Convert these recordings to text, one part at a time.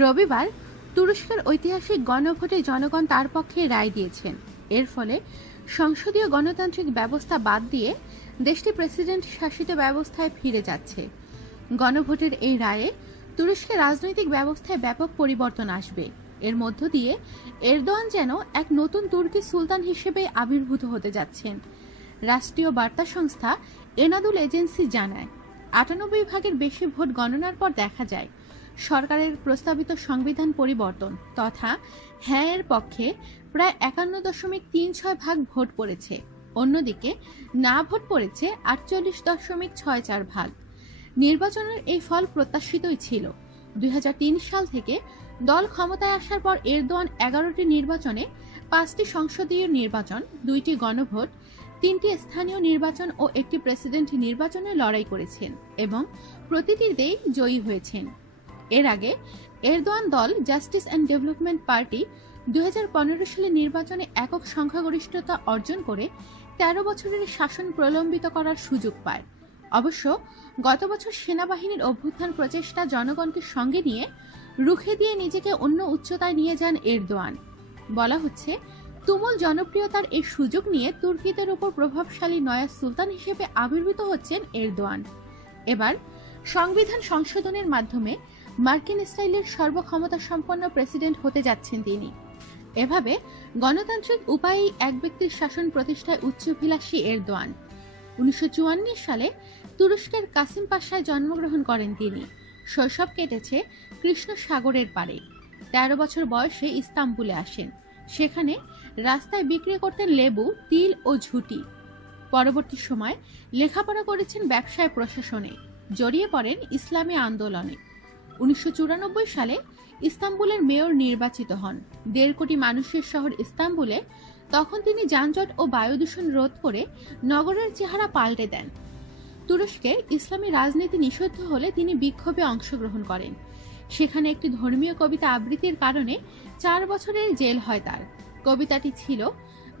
রবিবার তুরস্কের ঐতিহাসিক গণভোটে জনগণ তার পক্ষে রায় দিয়েছেন। এর ফলে সংসদীয় গণতান্ত্রিক ব্যবস্থা বাদ দিয়ে দেশটি প্রেসিডেন্ট শাসিত ব্যবস্থায় ফিরে যাচ্ছে। গণভোটের এই রায়ে তুরস্কের রাজনৈতিক ব্যবস্থায় ব্যাপক পরিবর্তন আসবে। এর মধ্য দিয়ে এরদোয়ান যেন এক নতুন তুর্কি সুলতান হিসেবে আবির্ভূত হতে যাচ্ছেন। রাষ্ট্রীয় বার্তা সংস্থা এনাদুল এজেন্সি জানায়, ৯৮ ভাগের বেশি ভোট গণনার পর দেখা যায় সরকারের প্রস্তাবিত সংবিধান পরিবর্তন তথা হ্যাঁ এর পক্ষে প্রায় ৫১.৩৬ ভোট পড়েছে। অন্যদিকে না ভোট পড়েছে ৪৮.৬৪ ভাগ। নির্বাচনের এই ফল প্রত্যাশিতই ছিল। ২০০৩ সাল থেকে দল ক্ষমতায় আসার পর এরদোয়ান ১১টি নির্বাচনে ৫টি সংসদীয় নির্বাচন, ২টি গণভোট, ৩টি স্থানীয় নির্বাচন ও একটি প্রেসিডেন্ট নির্বাচনে লড়াই করেছেন এবং প্রতিটিতেই জয়ী হয়েছেন। এর আগে এরদোয়ান দল জাস্টিস অ্যান্ড ডেভেলপমেন্ট পার্টি ২০১৫ সালে নির্বাচনে একক সংখ্যাগরিষ্ঠতা অর্জন করে ১৩ বছরের শাসন প্রলম্বিত করার সুযোগ পায়। অবশ্য গত বছর সেনাবাহিনীর অভ্যুত্থান প্রচেষ্টা জনগণকে সঙ্গে নিয়ে রুখে দিয়ে নিজেকে অন্য উচ্চতায় নিয়ে যান এরদোয়ান। বলা হচ্ছে, তুমুল জনপ্রিয়তার এই সুযোগ নিয়ে তুর্কিদের উপর প্রভাবশালী নয়া সুলতান হিসেবে আবির্ভূত হচ্ছেন এরদোয়ান। এবার সংবিধান সংশোধনের মাধ্যমে মার্কিন স্টাইলের সর্বক্ষমতা সম্পন্ন প্রেসিডেন্ট হতে যাচ্ছেন তিনি। এভাবে গণতান্ত্রিক উপায়েই এক ব্যক্তির শাসন প্রতিষ্ঠায় উচ্চাভিলাষী এরদোয়ান। ১৯৫৪ সালে তুরস্কের কাসিম পাশায় জন্মগ্রহণ করেন তিনি। শৈশব কেটেছে কৃষ্ণ সাগরের পাড়ে। ১৩ বছর বয়সে ইস্তাম্বুলে আসেন। সেখানে রাস্তায় বিক্রি করতেন লেবু, তিল ও ঝুটি। পরবর্তী সময় লেখাপড়া করেছেন ব্যবসায় প্রশাসনে, জড়িয়ে পড়েন ইসলামী আন্দোলনে। ১৯৯৪ সালে ইস্তাম্বুলের মেয়র নির্বাচিত হন। ১.৫ কোটি মানুষের শহর ইস্তাম্বুলে তখন তিনি যানজট ও বায়ু দূষণ রোধ করে নগরের চেহারা পাল্টে দেন। তুরস্কে ইসলামী রাজনীতি নিষিদ্ধ হলে তিনি বিক্ষোভে অংশগ্রহণ করেন। সেখানে একটি ধর্মীয় কবিতা আবৃত্তির কারণে ৪ বছরের জেল হয় তার। কবিতাটি ছিল,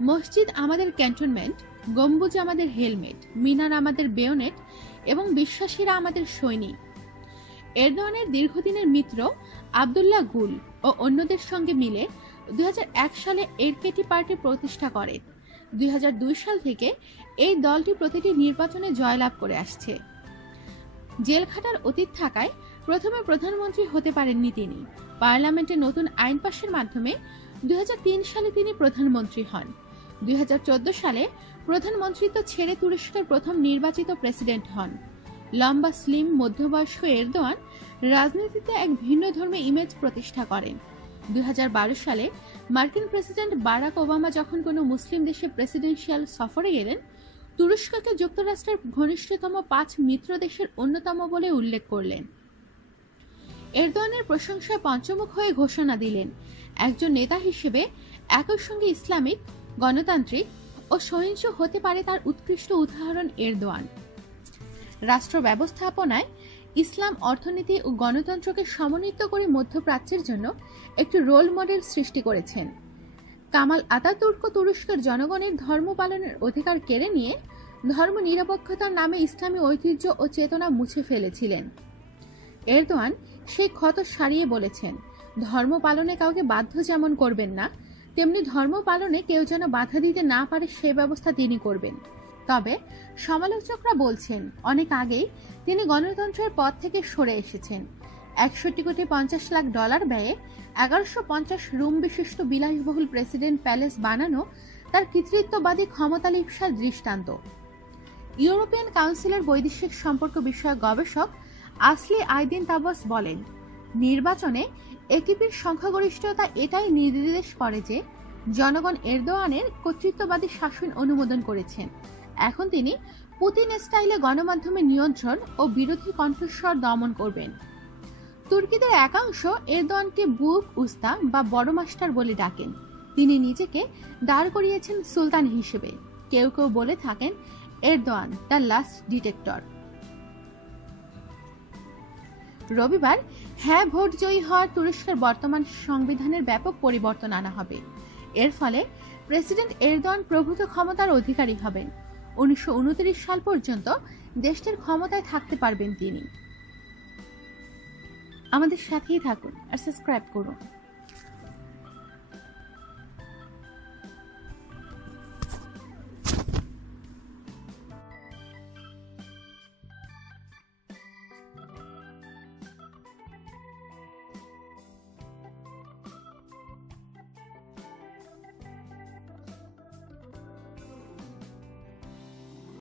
মসজিদ আমাদের ক্যান্টনমেন্ট, গম্বুজ আমাদের হেলমেট, মিনার আমাদের বেয়োনেট এবং বিশ্বাসীরা আমাদের সৈনিক। এরদোয়ানের দীর্ঘদিনের মিত্র আবদুল্লাহ গুল ও অন্যদের সঙ্গে মিলে ২০০১ সালে এরকেটি পার্টি প্রতিষ্ঠা করেন। ২০০২ সাল থেকে এই দলটি প্রতিটি নির্বাচনে জয়লাভ করে আসছে। জেল খাটার অতীত থাকায় প্রথমে প্রধানমন্ত্রী হতে পারেননি তিনি। পার্লামেন্টে নতুন আইন পাশের মাধ্যমে ২০০৩ সালে তিনি প্রধানমন্ত্রী হন। ২০১৪ সালে প্রধানমন্ত্রিত্ব ছেড়ে তুরস্কের প্রথম নির্বাচিত প্রেসিডেন্ট হন। লম্বা, স্লিম, মধ্যবয়স্ক এরদোয়ান রাজনীতিতে এক ভিন্ন ধর্মী ইমেজ প্রতিষ্ঠা করেন। ২০১২ সালে মার্কিন প্রেসিডেন্ট বারাক ওবামা যখন কোনো মুসলিম দেশে প্রেসিডেন্সিয়াল সফরে গেলেন, তুরস্ককে যুক্তরাষ্ট্রের ঘনিষ্ঠতম ৫ মিত্র দেশের অন্যতম বলে উল্লেখ করলেন। এরদোয়ানের প্রশংসায় পঞ্চমুখ হয়ে ঘোষণা দিলেন, একজন নেতা হিসেবে একই সঙ্গে ইসলামিক, গণতান্ত্রিক ও সহিংস হতে পারে তার উৎকৃষ্ট উদাহরণ এরদোয়ান। রাষ্ট্র ব্যবস্থাপনায় ইসলাম, অর্থনীতি ও গণতন্ত্রকে সমন্বিত করে মধ্যপ্রাচ্যের জন্য একটি রোল মডেল সৃষ্টি করেছেন। কামাল আতাতুর্ক তুরস্কের জনগণের ধর্ম পালনের অধিকার কেড়ে নিয়ে ধর্ম নিরপেক্ষতার নামে ইসলামী ঐতিহ্য ও চেতনা মুছে ফেলেছিলেন। এরদোয়ান সেই ক্ষত সারিয়ে বলেছেন, ধর্ম পালনে কাউকে বাধ্য যেমন করবেন না, তেমনি ধর্ম পালনে কেউ যেন বাধা দিতে না পারে সে ব্যবস্থা তিনি করবেন। তবে সমালোচকরা বলছেন, অনেক আগেই তিনি গণতন্ত্রের পথ থেকে সরে এসেছেন। $৬১.৫০ কোটি ব্যয়ে ১১৫০ রুম বিশিষ্ট বিলাসবহুল প্রেসিডেন্ট প্যালেস বানানো তার কর্তৃত্ববাদী ক্ষমতালিপ্সার দৃষ্টান্ত। ইউরোপিয়ান কাউন্সিলের বৈদেশিক সম্পর্ক বিষয়ক গবেষক আসলি আইদিন তাবাস বলেন, নির্বাচনে একিপির সংখ্যাগরিষ্ঠতা এটাই নির্দেশ করে যে জনগণ এরদোয়ানের কর্তৃত্ববাদী শাসন অনুমোদন করেছেন। এখন তিনি পুতিন স্টাইলে গণমাধ্যমে নিয়ন্ত্রণ ও বিরোধী কণ্ঠস্বর দমন করবেন। তুর্কিদের একাংশ এরদোয়ানকে বুক উস্তা বা বড় মাস্টার বলে ডাকেন। তিনি নিজেকে দাঁড় করিয়েছেন সুলতান হিসেবে। কেউ কেউ বলে থাকেন এরদোয়ান দ্য লাস্ট ডিটেক্টর। রবিবার হ্যাঁ ভোট জয়ী হওয়ার তুরস্কের বর্তমান সংবিধানের ব্যাপক পরিবর্তন আনা হবে। এর ফলে প্রেসিডেন্ট এরদোয়ান প্রভূত ক্ষমতার অধিকারী হবেন। ১৯২৯ সাল পর্যন্ত দেশটির ক্ষমতায় থাকতে পারবেন তিনি। আমাদের সাথেই থাকুন আর সাবস্ক্রাইব করুন।